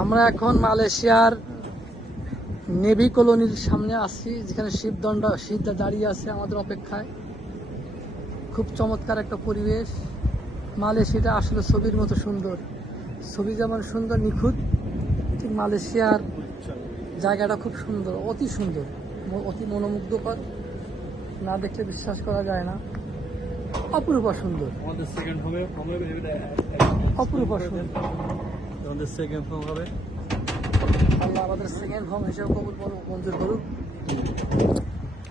আমরা এখন মালয়েশিয়ার নেভি কলোনির সামনে আছি, যেখানে শিবদণ্ড শিবদা দাঁড়িয়ে আছে আমাদের অপেক্ষায়। খুব চমৎকার একটা পরিবেশ। মালয়েশিয়াটা আসলে ছবির মতো সুন্দর। ছবি যেমন সুন্দর, নিখুঁত, ঠিক মালয়েশিয়ার জায়গাটা খুব সুন্দর, অতি সুন্দর, অতি মনোমুগ্ধকর। না দেখলে বিশ্বাস করা যায় না। অপরূপ সুন্দর। আমাদের সেকেন্ড হবে অপরূপ সুন্দর। আমাদের সেকেন্ড হোম হবে। আল্লাহ আমাদের সেকেন্ড হোম হিসেবে কবুল করুক মঞ্জুর করুক।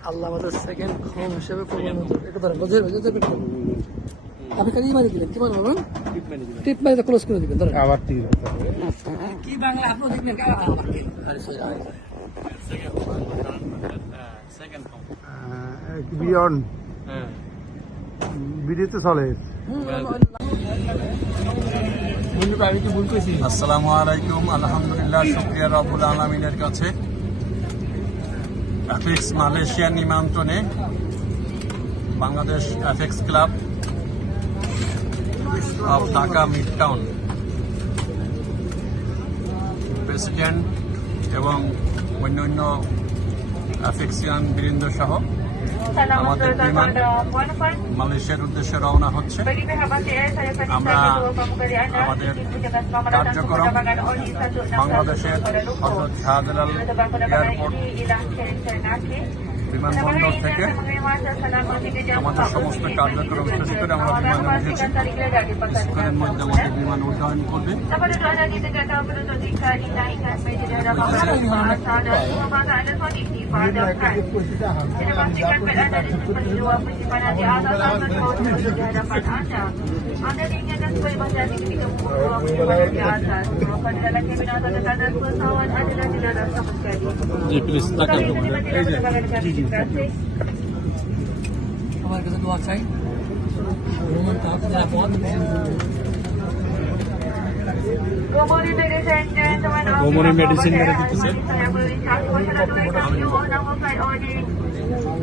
আল্লাহ আমাদের সেকেন্ড হোম হিসেবে কবুল মঞ্জুর এটা ধরেন বুঝে বুঝে দেবেন আপনি কাজে মারি দিলেন কি বলুন? টিপ ক্লোজ করে দিবেন ধরেন আবার ঠিক কি বাংলা আপনি দেখবেন আরে সরি সেকেন্ড হোম বিয়ন হ্যাঁ ভিডিওতে চলে। আসসালামু আলাইকুম, আলহামদুলিল্লাহ, শুক্রিয়া রবুল আলমিনের কাছে। Apex Malaysia নিমন্ত্রণে Bangladesh Apex club of Dhaka mid town president এবং অন্যান্য অ্যাফেক্সিয়ান বীরেন্দ্র সহ আমাদের বিমান মালয়েশিয়ার উদ্দেশ্যে রওনা হচ্ছে। আমরা আমাদের কার্যক্রম বাংলাদেশের হজরত শাহজালাল এয়ারপোর্ট বিমানবন্দর থেকে আমাদের সমস্ত কার্যক্রম শেষ করে আমরা বিমানে উঠেছি কিছুক্ষণের মধ্যে আমাদের বিমান উড্ডয়ন করবে জি প্লিজ আমার কাছে দোয়া চাই। ভ্রমণ কাপ নিরাপদ গোমরি মেডিসিন মেরে দিতেছে।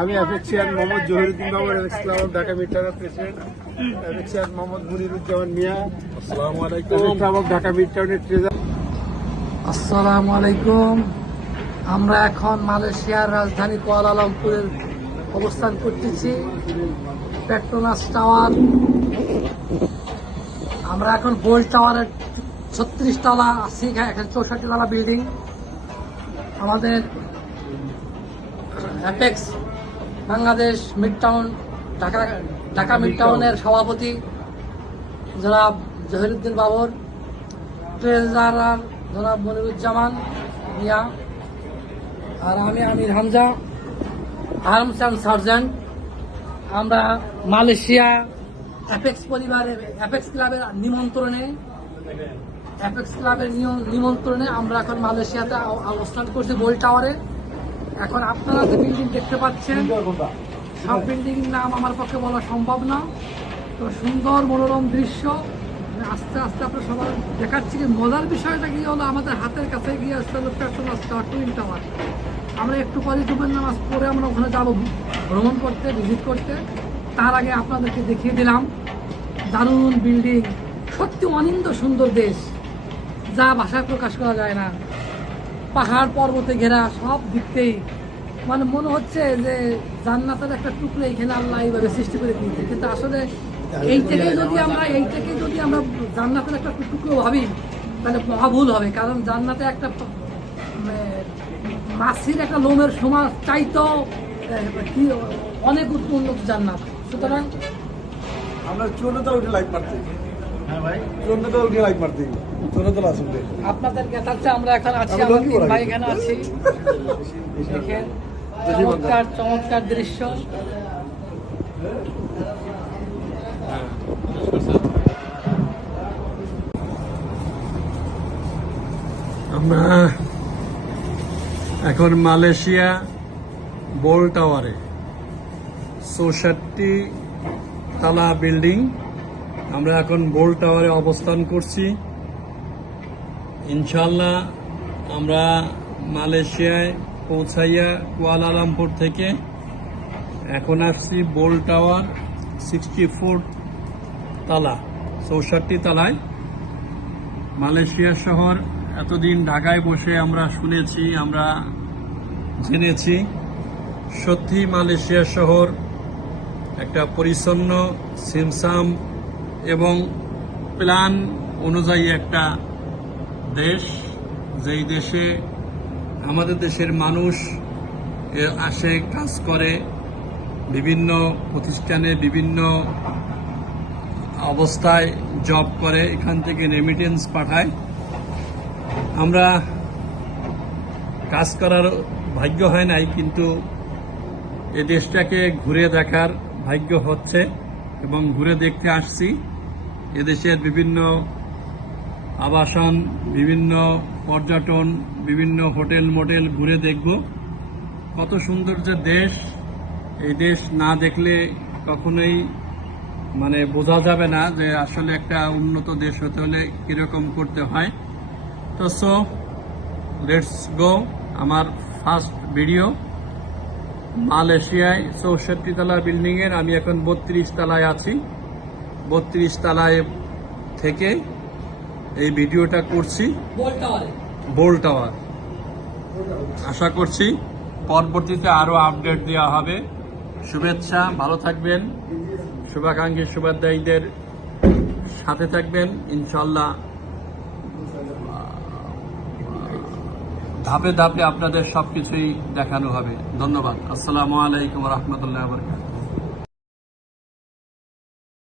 আমি Apexian Mohammad Jahiruddin Babur club of Dhaka mid টাউনের প্রেসিডেন্ট এফএক্সিয়ান মোহাম্মদ মুনিরুজ্জামান মিয়া আসসালামু আলাইকুম। Apex club of Dhaka mid টাউনের ট্রেজার আসসালামু আলাইকুম। আমরা এখন মালয়েশিয়ার রাজধানী কুয়ালালামপুরের অবস্থান করতেছি পেট্রোনাস টাওয়ার। আমরা এখন গোল্ড টাওয়ারের ছত্রিশ তলা আছি এখানে চৌষট্টি তলা বিল্ডিং। আমাদের Apex Bangladesh mid town Dhaka Dhaka mid টাউনের সভাপতি জনাব জহিরুদ্দিন বাবর ট্রেজারার জনাব মনিরুজ্জামান মিয়া আর আমি Amir Hamza arms and sergeant. আমরা মালয়েশিয়া অ্যাপেক্স পরিবারের অ্যাপেক্স ক্লাবের নিমন্ত্রণে অ্যাপেক্স ক্লাবের নিমন্ত্রণে আমরা এখন মালয়েশিয়াতে অবস্থান করছি গোল টাওয়ারে। এখন আপনারা যে বিল্ডিং দেখতে পাচ্ছেন, সব বিল্ডিং নাম আমার পক্ষে বলা সম্ভব না। তো সুন্দর মনোরম দৃশ্য। আস্তে আস্তে আপনার সবার দেখাচ্ছি কি মজার বিষয়টা কি হলো, আমাদের হাতের কাছে গিয়ে আসতে হলো পেট্রোনাস টাওয়ার টুইন টাওয়ার আমরা একটু পরে জুবের নামাজ পরে আমরা ওখানে যাব ভ্রমণ করতে ভিজিট করতে। তার আগে আপনাদেরকে দেখিয়ে দিলাম, দারুণ বিল্ডিং সত্যি অনিন্দ সুন্দর দেশ, যা ভাষায় প্রকাশ করা যায় না। পাহাড় পর্বতে ঘেরা সব দিকতেই। মানে মনে হচ্ছে যে জান্নাতের একটা টুকরো এখানে আল্লাহ এইভাবে সৃষ্টি করে দিয়েছে। কিন্তু আসলে এই থেকে যদি আমরা এই থেকে যদি আমরা জান্নাতের একটা টুকরো ভাবি, তাহলে মহা ভুল হবে। কারণ জান্নাতে একটা মাছির একটা লোমের সমাজ কি অনেক উন্নত জান্নাত। সুতরাং আমরা চুয়ান্নটা উঠে লাইক মারতে আপনাদের জ্ঞাতার্থে আমরা এখন আছি আমরা আমরা তিন ভাই এখানে আছি। দেখেন চমৎকার চমৎকার দৃশ্য। আমরা এখন মালয়েশিয়া বোল টাওয়ারে চৌষট্টি তালা বিল্ডিং আমরা এখন বোল টাওয়ারে অবস্থান করছি। ইনশাল্লাহ আমরা মালয়েশিয়ায় পৌঁছাইয়া কুয়ালালামপুর থেকে এখন আসছি বোল টাওয়ার সিক্সটি ফোর তালা, চৌষট্টি তালায়। মালয়েশিয়া শহর এতদিন ঢাকায় বসে আমরা শুনেছি, আমরা জেনেছি। সত্যি মালয়েশিয়া শহর একটা পরিচ্ছন্ন, সিমসাম প্ল্যান অনুযায়ী একটা দেশ, যেই দেশে আমাদের দেশের মানুষ আসে, কাজ করে, বিভিন্ন প্রতিষ্ঠানে বিভিন্ন অবস্থায় জব করে, এখান থেকে রেমিটেন্স পাঠায়। আমরা কাজ করার ভাগ্য হয় নাই, কিন্তু এ দেশটাকে ঘুরে দেখার ভাগ্য হচ্ছে এবং ঘুরে দেখতে আসছি। এদেশের বিভিন্ন আবাসন, বিভিন্ন পর্যটন, বিভিন্ন হোটেল মোটেল ঘুরে দেখব। কত সুন্দর যে দেশ, এই দেশ না দেখলে কখনোই মানে বোঝা যাবে না যে আসলে একটা উন্নত দেশ হতে হলে কীরকম করতে হয়। তো সো লেটস গো আমার ফার্স্ট ভিডিও মালয়েশিয়ায় চৌষট্টি তলা বিল্ডিং এর, আমি এখন বত্রিশ তলায় আছি। বত্রিশ তলায় থেকে এই ভিডিওটা করছি। বোল টাওয়ারে আশা করছি পরবর্তীতে আরও আপডেট দেওয়া হবে। শুভেচ্ছা ভালো থাকবেন। শুভাকাঙ্ক্ষী শুভাধ্যায়ীদের সাথে থাকবেন। ইনশাল্লাহ ধাপে ধাপে আপনাদের সবকিছুই দেখানো হবে। ধন্যবাদ। আসসালামু আলাইকুম রহমতুল্লাহ বরকাত